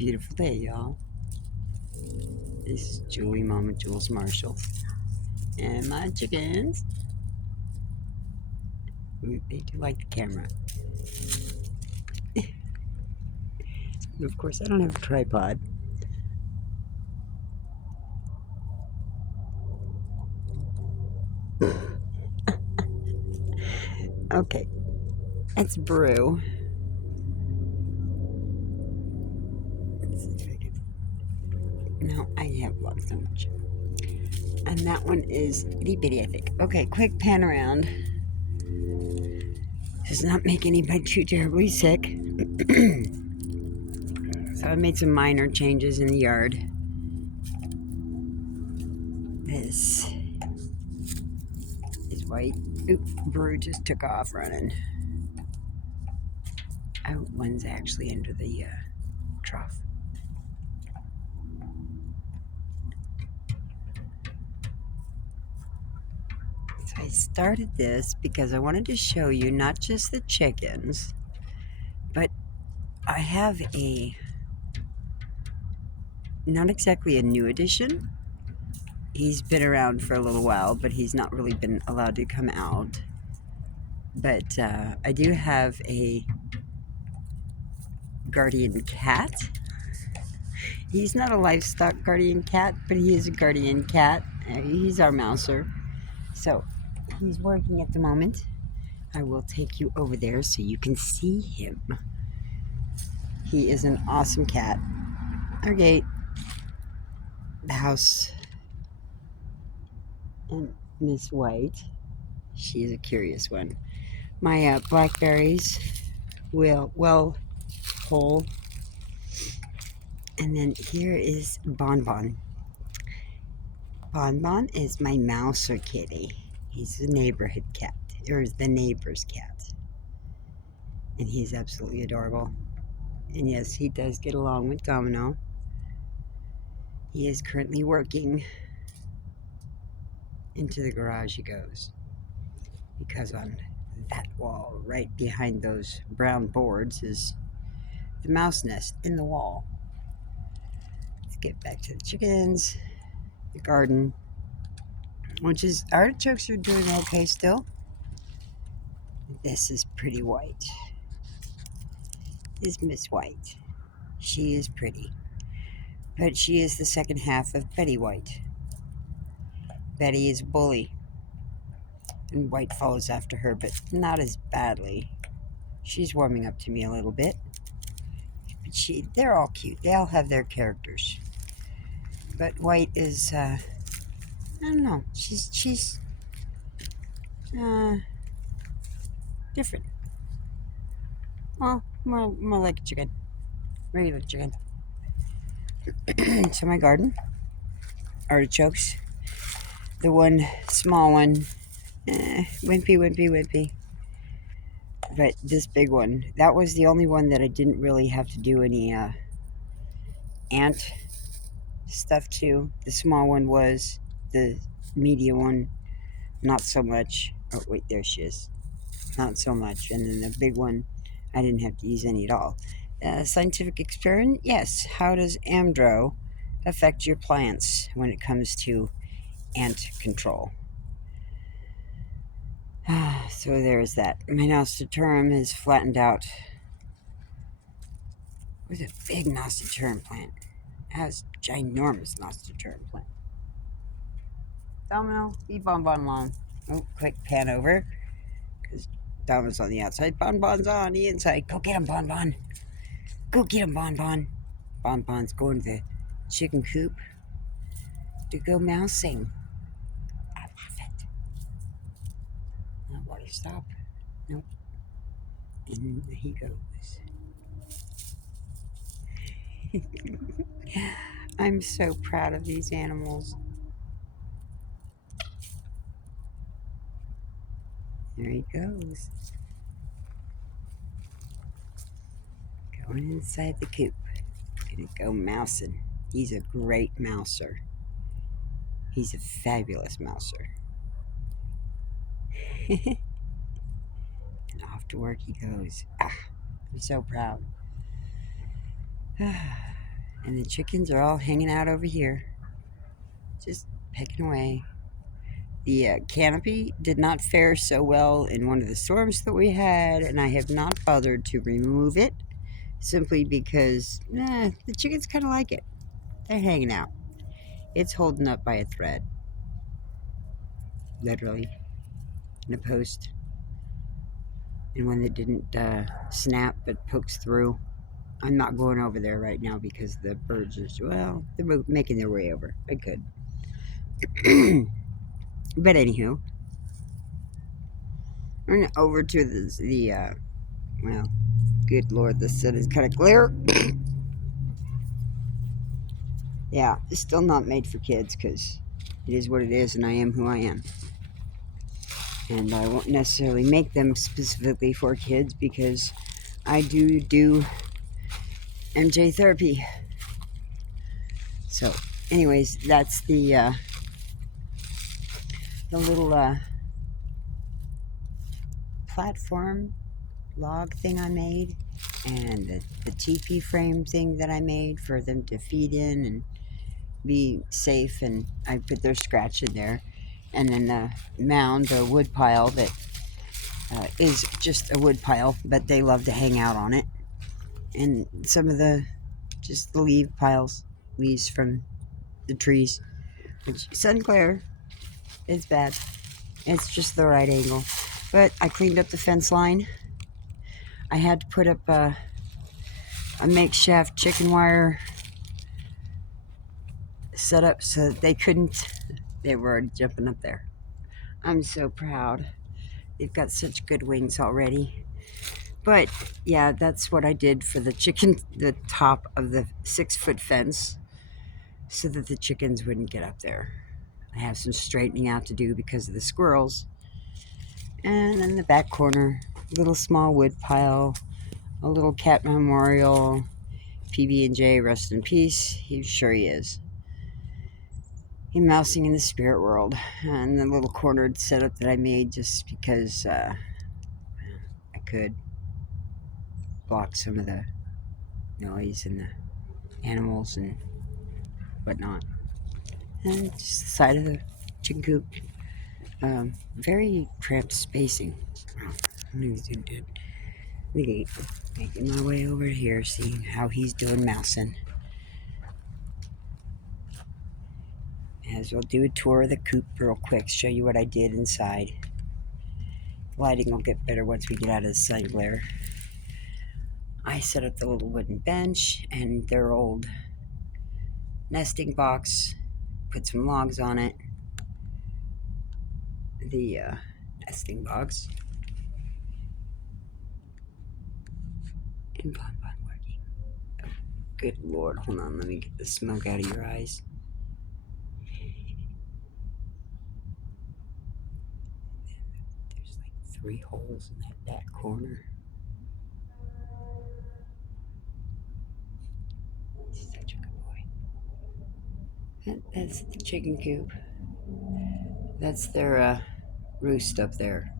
beautiful day, y'all. This is Julie, Mama Jules Marshall, and my chickens. Ooh, they do like the camera. And of course, I don't have a tripod. Okay, it's Brew. Let's see if I can. No, I have lost so much. And that one is itty bitty, I think. Okay, quick pan around. Does not make anybody too terribly sick. So I made some minor changes in the yard. This is white. Oop, Brew just took off running. Oh, one's actually under the trough. So I started this because I wanted to show you not just the chickens, but I have not exactly a new addition. He's been around for a little while, but he's not really been allowed to come out. But I do have a guardian cat. He's not a livestock guardian cat, but he is a guardian cat. He's our mouser. So he's working at the moment. I will take you over there so you can see him. He is an awesome cat. Okay, the house and Miss White. She is a curious one. My blackberries will whole. And then here is Bonbon. Bonbon is my mouser kitty. He's the neighborhood cat, or the neighbor's cat. And he's absolutely adorable. And yes, he does get along with Domino. He is currently working. Into the garage he goes. Because on that wall, right behind those brown boards, is the mouse nest in the wall. Let's get back to the chickens, the garden, which is artichokes are doing okay still. This is Pretty White. This is Miss White. She is pretty, but she is the second half of Betty White. Betty is a bully, and White follows after her, but not as badly. She's warming up to me a little bit. But they're all cute. They all have their characters. But White is, I don't know. She's different. Well, more like a chicken, regular chicken. So my garden, artichokes. The one small one, wimpy. But this big one, that was the only one that I didn't really have to do any ant stuff to. The small one was. The medium one, not so much. Oh wait, there she is. Not so much. And then the big one, I didn't have to use any at all. Scientific experiment, yes. How does Amdro affect your plants when it comes to ant control? So there's that. My Nasturtium is flattened out. It was a big Nasturtium plant. It has ginormous Nasturtium plant. Domino, leave Bonbon alone. Oh, quick pan over. Because Domino's on the outside. Bonbon's on the inside. Go get him, Bonbon. Go get him, Bonbon. Bonbon's going to the chicken coop to go mousing. I love it. Water stop. Nope. In he goes. I'm so proud of these animals. There he goes. Going inside the coop. Gonna go mousing. He's a great mouser. He's a fabulous mouser. And off to work he goes. I'm so proud. And the chickens are all hanging out over here, just pecking away. The canopy did not fare so well in one of the storms that we had, and I have not bothered to remove it simply because the chickens kind of like it. They're hanging out. It's holding up by a thread, literally, in a post. And one that didn't snap but pokes through. I'm not going over there right now because the birds are, well, they're making their way over. I could. But anywho, we're over to well, good lord, the sun is kind of clear. Yeah, it's still not made for kids because it is what it is and I am who I am. And I won't necessarily make them specifically for kids because I do MJ therapy. So, anyways, that's the little platform log thing I made, and the teepee frame thing that I made for them to feed in and be safe. And I put their scratch in there, and then the mound, the wood pile that is just a wood pile, but they love to hang out on it. And some of the just the leaves from the trees, which sun glare is bad. It's just the right angle. But I cleaned up the fence line. I had to put up a makeshift chicken wire setup so that they couldn't. They were already jumping up there. I'm so proud. They've got such good wings already. But yeah, that's what I did for the top of the 6-foot fence so that the chickens wouldn't get up there. I have some straightening out to do because of the squirrels. And in the back corner, little small wood pile, a little cat memorial. PB&J, rest in peace. He sure he is. He's mousing in the spirit world. And the little cornered setup that I made just because I could block some of the noise and the animals and whatnot. And just the side of the chicken coop. Very cramped spacing. Making my way over here, seeing how he's doing mousing. As well do a tour of the coop real quick, show you what I did inside. Lighting will get better once we get out of the sun glare. I set up the little wooden bench and their old nesting box, put some logs on it. The nesting box. And bon working. Oh, good lord, hold on, let me get the smoke out of your eyes. There's like 3 holes in that back corner. He's such a good boy. That's the chicken coop. That's their roost up there.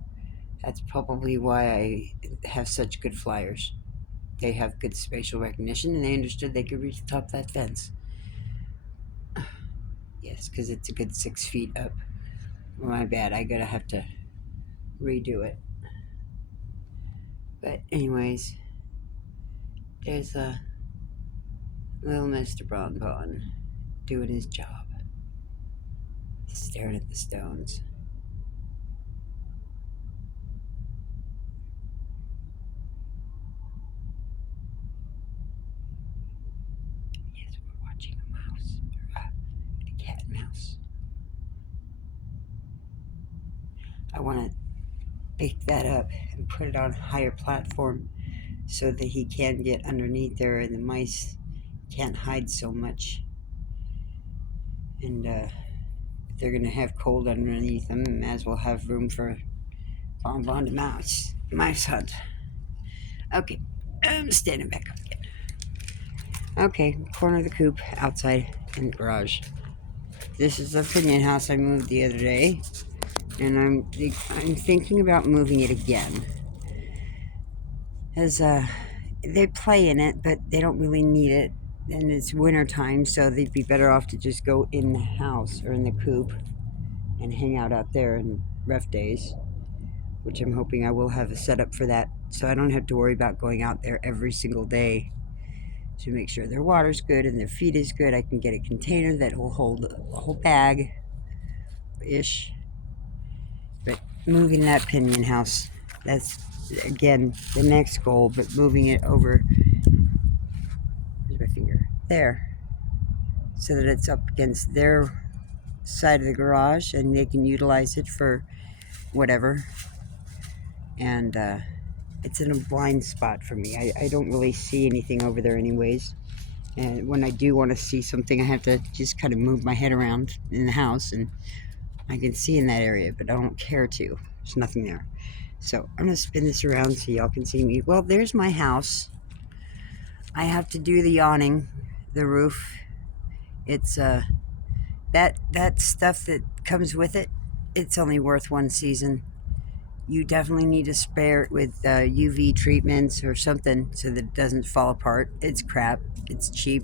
That's probably why I have such good flyers. They have good spatial recognition, and they understood they could reach the top of that fence. Yes, because it's a good 6 feet up. My bad, I gotta have to redo it. But anyways, there's a little Mr. Bonbon doing his job. Staring at the stones. Yes, we're watching a mouse. A cat and mouse. I want to pick that up and put it on a higher platform so that he can get underneath there and the mice can't hide so much. And if they're going to have cold underneath them, might as well have room for Bonbon to mouse hunt. Okay, I'm standing back up again. Okay, corner of the coop, outside in the garage. This is the opinion house I moved the other day, and I'm thinking about moving it again. As they play in it, but they don't really need it. and it's winter time, so they'd be better off to just go in the house or in the coop and hang out there in rough days, which I'm hoping I will have a setup for that, so I don't have to worry about going out there every single day to make sure their water's good and their feed is good. I can get a container that will hold a whole bag ish. But moving that pinion house, that's again the next goal, but moving it over, where's my finger? There. So that it's up against their side of the garage and they can utilize it for whatever. And it's in a blind spot for me. I don't really see anything over there anyways. And when I do want to see something, I have to just kind of move my head around in the house and I can see in that area, but I don't care to. There's nothing there. So I'm going to spin this around so y'all can see me. Well, there's my house. I have to do the awning, the roof. It's that stuff that comes with it, it's only worth one season. You definitely need to spare it with UV treatments or something so that it doesn't fall apart. It's crap. It's cheap.